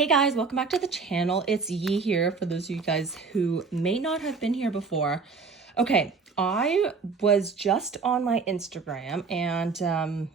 Hey guys, welcome back to the channel. It's Yi here for those of you guys who may not have been here before. Okay, I was just on my Instagram and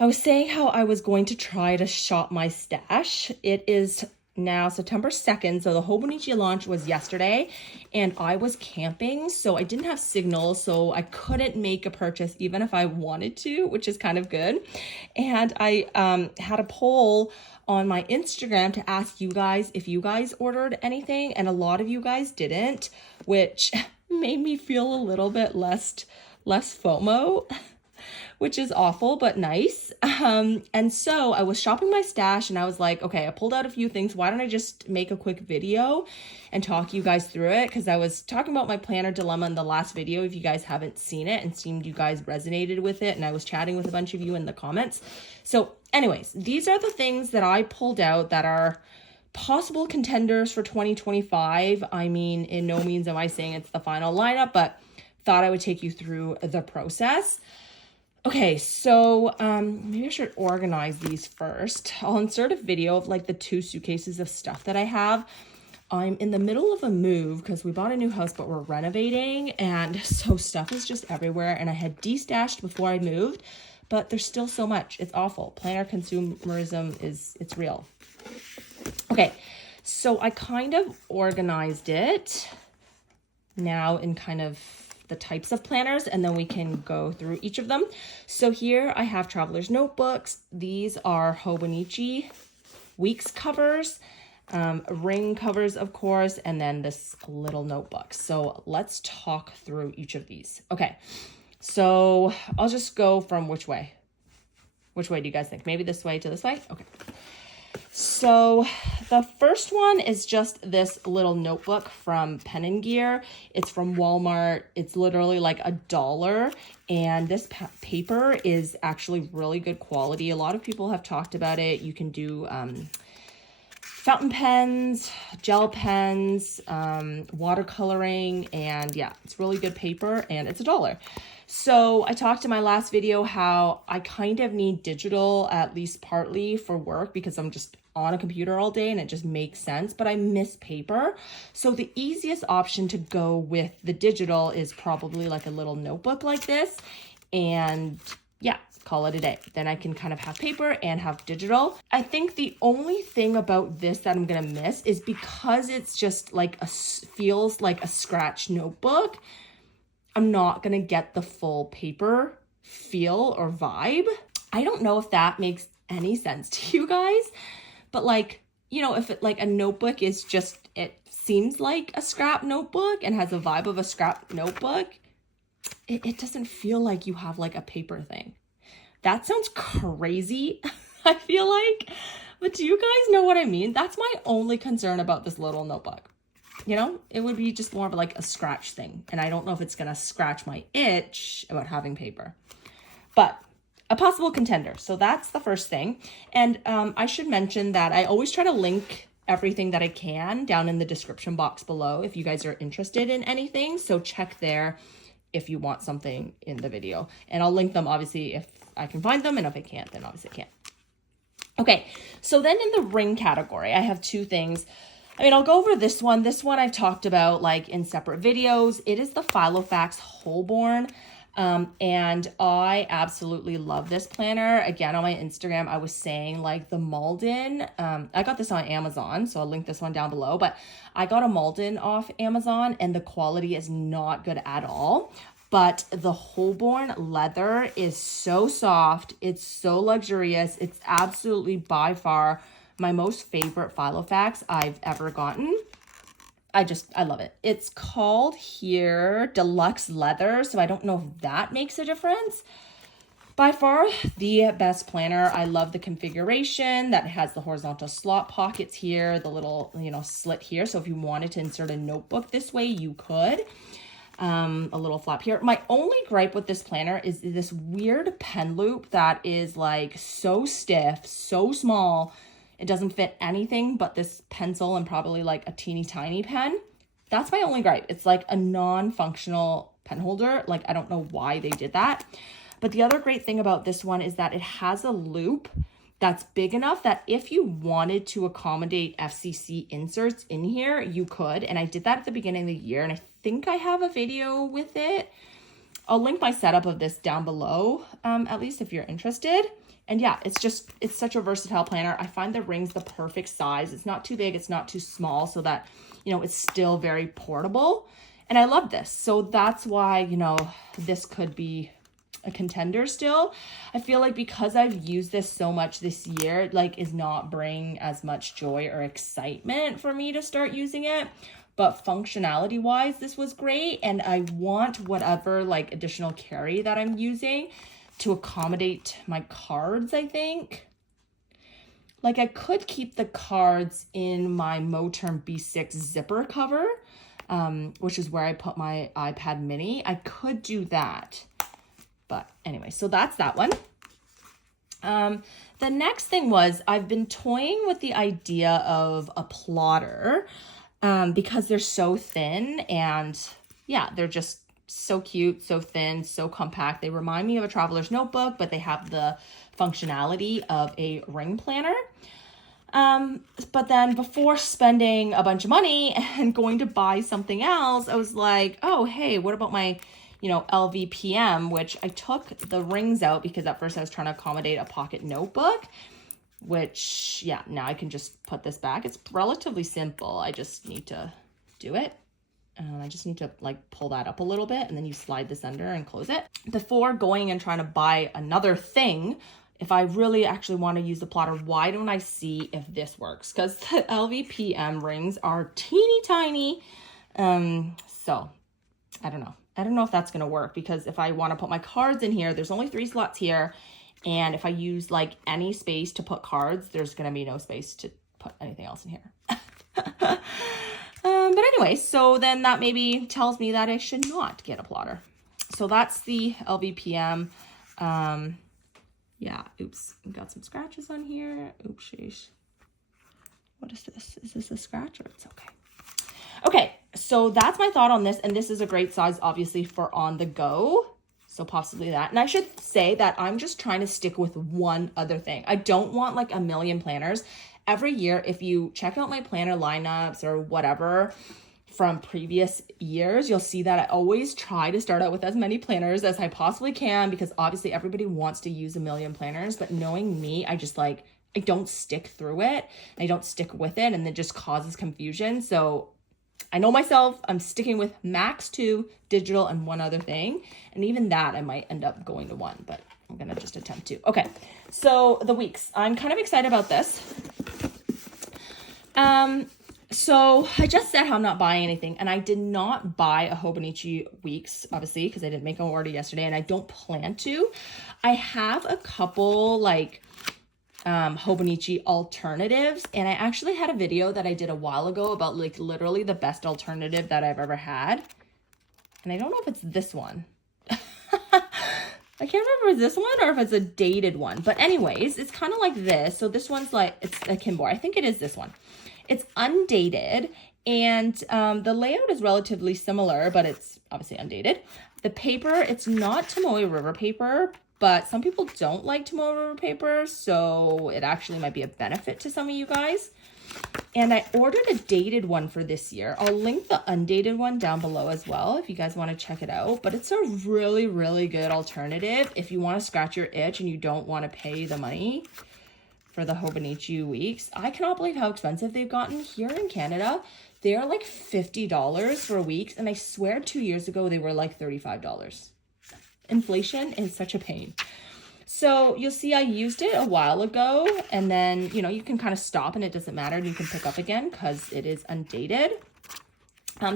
I was saying how I was going to try to shop my stash. It is now September 2nd, so the Hobonichi launch was yesterday and I was camping, so I didn't have signal, so I couldn't make a purchase even if I wanted to, which is kind of good. And I had a poll on my Instagram to ask you guys if you guys ordered anything, and a lot of you guys didn't, which made me feel a little bit less FOMO, which is awful, but nice. And so I was shopping my stash and I was like, okay, I pulled out a few things. Why don't I just make a quick video and talk you guys through it? Because I was talking about my planner dilemma in the last video, if you guys haven't seen it, and seemed you guys resonated with it. And I was chatting with a bunch of you in the comments. So anyways, these are the things that I pulled out that are possible contenders for 2025. I mean, in no means am I saying it's the final lineup, but thought I would take you through the process. Okay, so maybe I should organize these first. I'll insert a video of like the 2 suitcases of stuff that I have. I'm in the middle of a move because we bought a new house, but we're renovating. And so stuff is just everywhere. And I had destashed before I moved, but there's still so much. It's awful. Planner consumerism it's real. Okay, so I kind of organized it now in kind of the types of planners, and then we can go through each of them. So here I have traveler's notebooks. These are Hobonichi weeks covers, ring covers, of course, and then this little notebook. So let's talk through each of these. Okay, so I'll just go from which way? Which way do you guys think? Maybe this way to this way? Okay. So the first one is just this little notebook from Pen & Gear. It's from Walmart. It's literally like $1. And this paper is actually really good quality. A lot of people have talked about it. You can do fountain pens, gel pens, watercoloring, and yeah, it's really good paper and it's $1. So I talked in my last video how I kind of need digital, at least partly, for work because I'm just on a computer all day and it just makes sense, but I miss paper. So the easiest option to go with the digital is probably like a little notebook like this, and yeah, call it a day. Then I can kind of have paper and have digital. I think the only thing about this that I'm gonna miss is because it's just like feels like a scratch notebook, I'm not gonna get the full paper feel or vibe. I don't know if that makes any sense to you guys, but like, you know, if it like a notebook is just, it seems like a scrap notebook and has a vibe of a scrap notebook, it doesn't feel like you have like a paper thing. That sounds crazy, I feel like, but do you guys know what I mean? That's my only concern about this little notebook. You know, it would be just more of like a scratch thing. And I don't know if it's gonna scratch my itch about having paper, but a possible contender. So that's the first thing. And I should mention that I always try to link everything that I can down in the description box below if you guys are interested in anything. So check there if you want something in the video. And I'll link them obviously if I can find them, and if I can't, then obviously I can't. Okay, so then in the ring category, I have 2 things. I mean, I'll go over this one. This one I've talked about like in separate videos. It is the Filofax Holborn. And I absolutely love this planner. Again, on my Instagram, I was saying like the Malden, I got this on Amazon, so I'll link this one down below, but I got a Malden off Amazon and the quality is not good at all. But the Holborn leather is so soft. It's so luxurious. It's absolutely by far my most favorite Filofax I've ever gotten. I love it. It's called here Deluxe Leather, so I don't know if that makes a difference. By far the best planner. I love the configuration that has the horizontal slot pockets here, the little, you know, slit here. So if you wanted to insert a notebook this way, you could. A little flap here. My only gripe with this planner is this weird pen loop that is like so stiff, so small. It doesn't fit anything but this pencil and probably like a teeny tiny pen. That's my only gripe. It's like a non-functional pen holder. Like, I don't know why they did that. But the other great thing about this one is that it has a loop that's big enough that if you wanted to accommodate FCC inserts in here, you could. And I did that at the beginning of the year, and I think I have a video with it. I'll link my setup of this down below, at least if you're interested. And yeah, it's such a versatile planner. I find the rings the perfect size. It's not too big, it's not too small, so that, you know, it's still very portable. And I love this. So that's why, you know, this could be a contender still. I feel like because I've used this so much this year, it like is not bringing as much joy or excitement for me to start using it. But functionality wise, this was great. And I want whatever like additional carry that I'm using to accommodate my cards, I think. Like I could keep the cards in my Moterm B6 zipper cover, which is where I put my iPad mini. I could do that. But anyway, so that's that one. The next thing was I've been toying with the idea of a plotter because they're so thin, and yeah, they're just so cute, so thin, so compact. They remind me of a traveler's notebook, but they have the functionality of a ring planner. But then before spending a bunch of money and going to buy something else, I was like, oh, hey, what about my, you know, LVPM, which I took the rings out because at first I was trying to accommodate a pocket notebook, which, yeah, now I can just put this back. It's relatively simple. I just need to do it. I just need to like pull that up a little bit, and then you slide this under and close it. Before going and trying to buy another thing, if I really actually want to use the plotter, why don't I see if this works? Because the LVPM rings are teeny tiny. So I don't know. I don't know if that's going to work, because if I want to put my cards in here, there's only 3 slots here. And if I use like any space to put cards, there's going to be no space to put anything else in here. But anyway, so then that maybe tells me that I should not get a plotter. So that's the LVPM. Yeah, oops, we got some scratches on here. Oops, sheesh. What is this? Is this a scratch, or it's okay? Okay, so that's my thought on this. And this is a great size, obviously, for on the go. So possibly that. And I should say that I'm just trying to stick with one other thing. I don't want like a million planners. Every year, if you check out my planner lineups or whatever from previous years, you'll see that I always try to start out with as many planners as I possibly can, because obviously everybody wants to use a million planners. But knowing me, I just like, I don't stick through it. I don't stick with it, and it just causes confusion. So I know myself, I'm sticking with max 2 digital and one other thing. And even that, I might end up going to 1, but I'm going to just attempt to. Okay, so the weeks. I'm kind of excited about this. So I just said how I'm not buying anything, and I did not buy a Hobonichi weeks, obviously, because I didn't make an order yesterday, and I don't plan to. I have a couple like Hobonichi alternatives, and I actually had a video that I did a while ago about like literally the best alternative that I've ever had, and I don't know if it's this one. I can't remember if it's this one or if it's a dated one, but anyways, it's kind of like this. So this one's like, it's a Kimbor. I think it is this one. It's undated, and the layout is relatively similar, but it's obviously undated. The paper, it's not Tomoe River paper, but some people don't like Tomoe River paper, so it actually might be a benefit to some of you guys. And I ordered a dated one for this year. I'll link the undated one down below as well if you guys want to check it out. But it's a really, really good alternative if you want to scratch your itch and you don't want to pay the money for the Hobonichi weeks. I cannot believe how expensive they've gotten here in Canada. They're like $50 for weeks, and I swear 2 years ago they were like $35. Inflation is such a pain. So you'll see I used it a while ago, and then, you know, you can kind of stop and it doesn't matter, and you can pick up again because it is undated.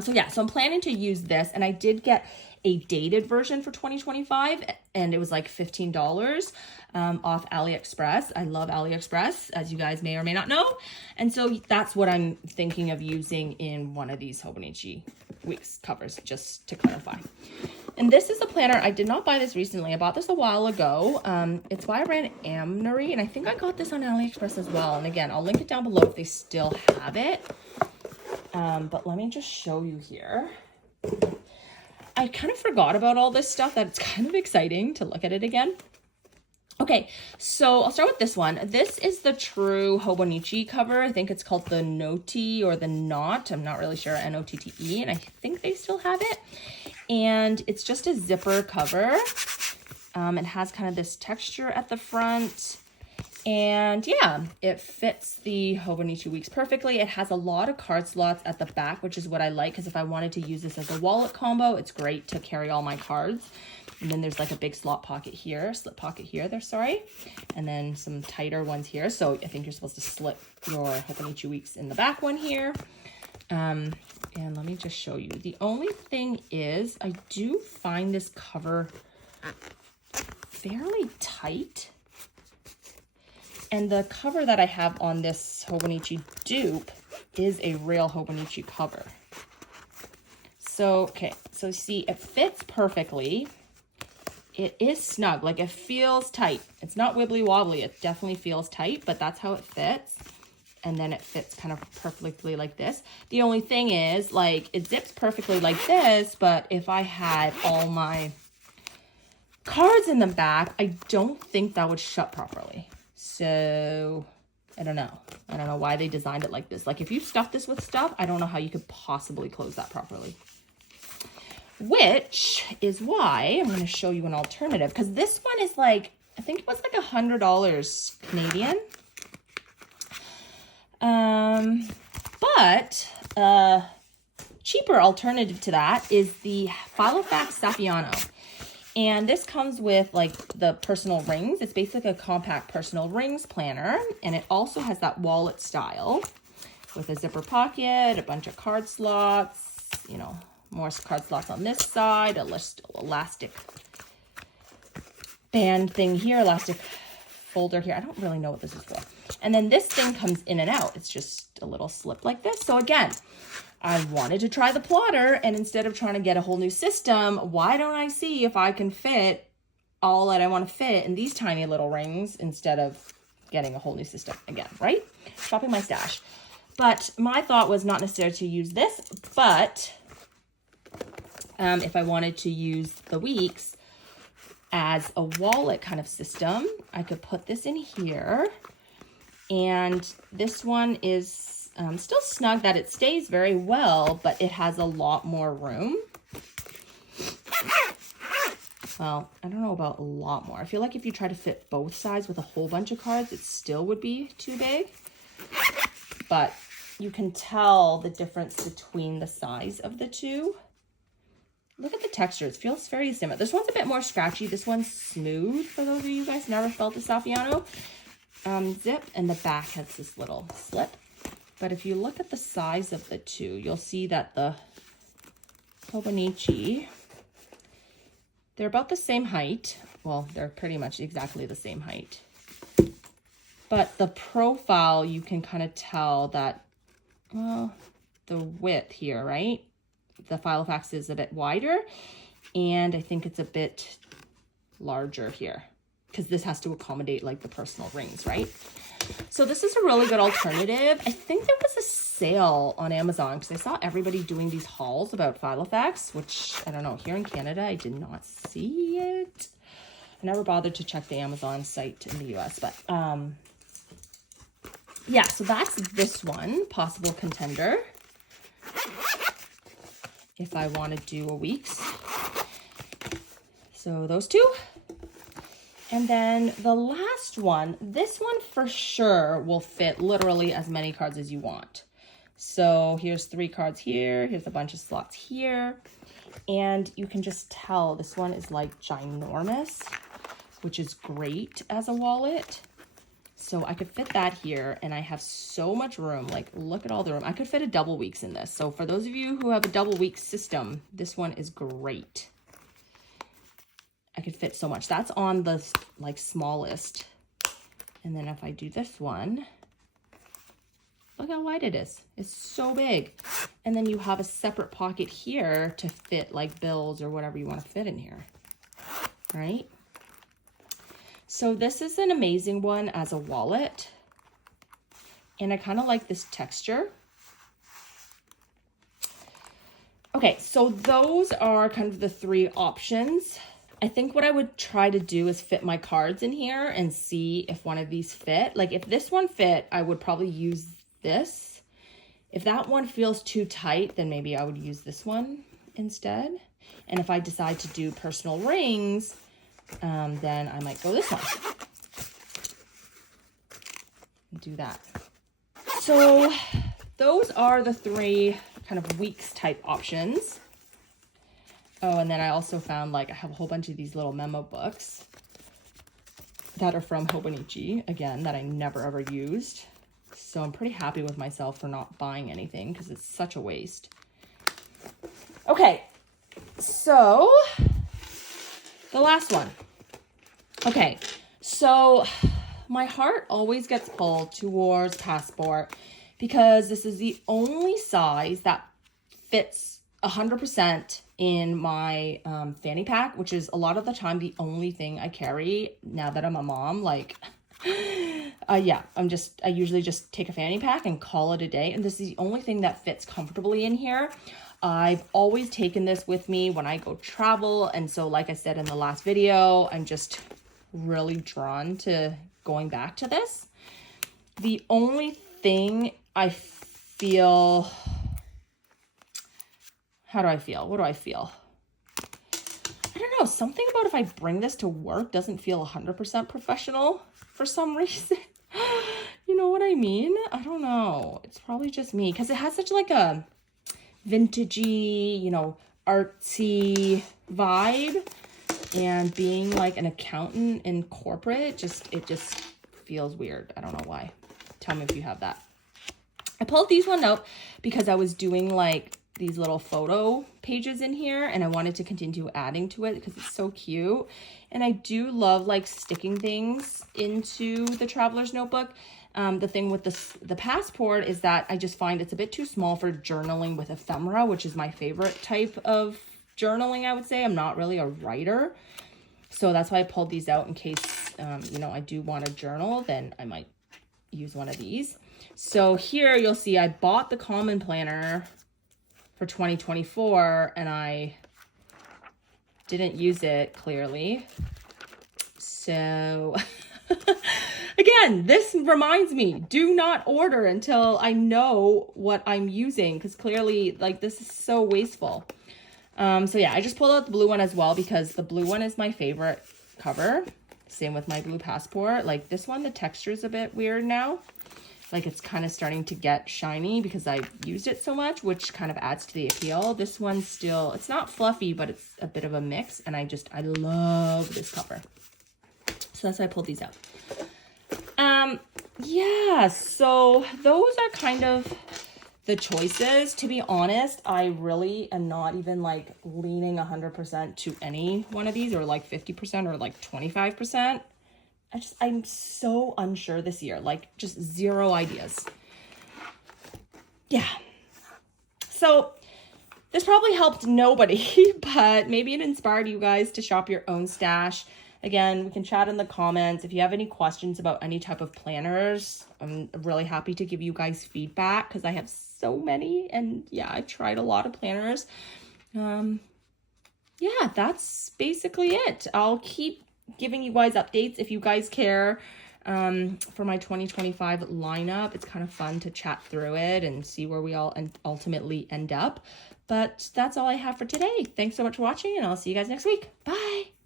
So yeah, so I'm planning to use this, and I did get a dated version for 2025, and it was like $15 off AliExpress. I love AliExpress, as you guys may or may not know. And so that's what I'm thinking of using in one of these Hobonichi weeks covers, just to clarify. And this is a planner. I did not buy this recently. I bought this a while ago. It's by a brand Amnery, and I think I got this on AliExpress as well. And again, I'll link it down below if they still have it. But let me just show you here. I kind of forgot about all this stuff. That it's kind of exciting to look at it again. Okay, so I'll start with this one. This is the true Hobonichi cover. I think it's called the Noti or the Knot. I'm not really sure, N-O-T-T-E, and I think they still have it. And it's just a zipper cover. It has kind of this texture at the front. And yeah, it fits the Hobonichi Weeks perfectly. It has a lot of card slots at the back, which is what I like, because if I wanted to use this as a wallet combo, it's great to carry all my cards. And then there's like a big slip pocket here there, sorry. And then some tighter ones here. So I think you're supposed to slip your Hobonichi Weeks in the back one here. And let me just show you. The only thing is I do find this cover fairly tight. And the cover that I have on this Hobonichi dupe is a real Hobonichi cover. So, okay, so see, it fits perfectly. It is snug, like it feels tight. It's not wibbly wobbly, it definitely feels tight, but that's how it fits. And then it fits kind of perfectly like this. The only thing is, like, it zips perfectly like this, but if I had all my cards in the back, I don't think that would shut properly. So, I don't know. I don't know why they designed it like this. Like, if you stuff this with stuff, I don't know how you could possibly close that properly. Which is why I'm going to show you an alternative, because this one is like, I think it was like $100 Canadian. But cheaper alternative to that is the Filofax Saffiano. And this comes with like the personal rings. It's basically a compact personal rings planner. And it also has that wallet style with a zipper pocket, a bunch of card slots, you know, more card slots on this side, a elastic band thing here, elastic folder here. I don't really know what this is for. And then this thing comes in and out. It's just a little slip like this. So again, I wanted to try the plotter, and instead of trying to get a whole new system, why don't I see if I can fit all that I want to fit in these tiny little rings instead of getting a whole new system again, right? Shopping my stash. But my thought was not necessarily to use this, but if I wanted to use the Weeks as a wallet kind of system, I could put this in here. And this one is still snug that it stays very well, but it has a lot more room. Well, I don't know about a lot more. I feel like if you try to fit both sides with a whole bunch of cards, it still would be too big. But you can tell the difference between the size of the two. Look at the texture. It feels very similar. This one's a bit more scratchy. This one's smooth, for those of you guys never felt the Saffiano zip. And the back has this little slip. But if you look at the size of the two, you'll see that the Hobonichi, they're about the same height. Well, they're pretty much exactly the same height. But the profile, you can kind of tell that, well, the width here, right? The Filofax is a bit wider, and I think it's a bit larger here because this has to accommodate like the personal rings, right? So this is a really good alternative. I think there was a sale on Amazon because I saw everybody doing these hauls about Filofax, which I don't know, here in Canada, I did not see it. I never bothered to check the Amazon site in the US, but yeah, so that's this one, possible contender. If I want to do a Weeks. So those two. And then the last one, this one for sure will fit literally as many cards as you want. So here's 3 cards here. Here's a bunch of slots here. And you can just tell this one is like ginormous, which is great as a wallet. So I could fit that here, and I have so much room. Like, look at all the room. I could fit a double Weeks in this. So for those of you who have a double Weeks system, this one is great. I could fit so much. That's on the like smallest. And then if I do this one, look how wide it is. It's so big. And then you have a separate pocket here to fit like bills or whatever you want to fit in here, right? So this is an amazing one as a wallet. And I kind of like this texture. Okay, so those are kind of the 3 options I think what I would try to do is fit my cards in here and see if one of these fit. Like if this one fit, I would probably use this. If that one feels too tight, then maybe I would use this one instead. And if I decide to do personal rings, then I might go this one. Do that. So those are the 3 kind of weeks type options. Oh, and then I also found, like, I have a whole bunch of these little memo books that are from Hobonichi, again, that I never ever used. So I'm pretty happy with myself for not buying anything because it's such a waste. Okay, so the last one. Okay, so my heart always gets pulled towards Passport because this is the only size that fits 100% in my fanny pack, which is a lot of the time the only thing I carry now that I'm a mom. Like, yeah, I usually just take a fanny pack and call it a day. And this is the only thing that fits comfortably in here. I've always taken this with me when I go travel. And so, like I said in the last video, I'm just really drawn to going back to this. The only thing I feel... How do I feel? What do I feel? I don't know. Something about if I bring this to work doesn't feel 100% professional for some reason. You know what I mean? I don't know. It's probably just me because it has such like a vintagey, you know, artsy vibe. And being like an accountant in corporate, it just feels weird. I don't know why. Tell me if you have that. I pulled these one out because I was doing like these little photo pages in here and I wanted to continue adding to it because it's so cute. And I do love like sticking things into the traveler's notebook. The thing with the Passport is that I just find it's a bit too small for journaling with ephemera, which is my favorite type of journaling, I would say. I'm not really a writer. So that's why I pulled these out in case, you know, I do want to journal, then I might use one of these. So here you'll see I bought the Common Planner for 2024 and I didn't use it clearly. So again, this reminds me, do not order until I know what I'm using because clearly like this is so wasteful. So yeah, I just pulled out the blue one as well because the blue one is my favorite cover. Same with my blue Passport. Like this one, the texture is a bit weird now. Like it's kind of starting to get shiny because I've used it so much, which kind of adds to the appeal. This one's still, it's not fluffy, but it's a bit of a mix. And I love this cover. So that's why I pulled these out. Yeah, so those are kind of the choices. To be honest, I really am not even like leaning 100% to any one of these or like 50% or like 25%. I'm so unsure this year, like just zero ideas. Yeah. So this probably helped nobody, but maybe it inspired you guys to shop your own stash. Again, we can chat in the comments. If you have any questions about any type of planners, I'm really happy to give you guys feedback because I have so many. And yeah, I've tried a lot of planners. Yeah, that's basically it. I'll keep giving you guys updates if you guys care for my 2025 lineup. It's kind of fun to chat through it and see where we all ultimately end up. But that's all I have for today. Thanks so much for watching, and I'll see you guys next week. Bye.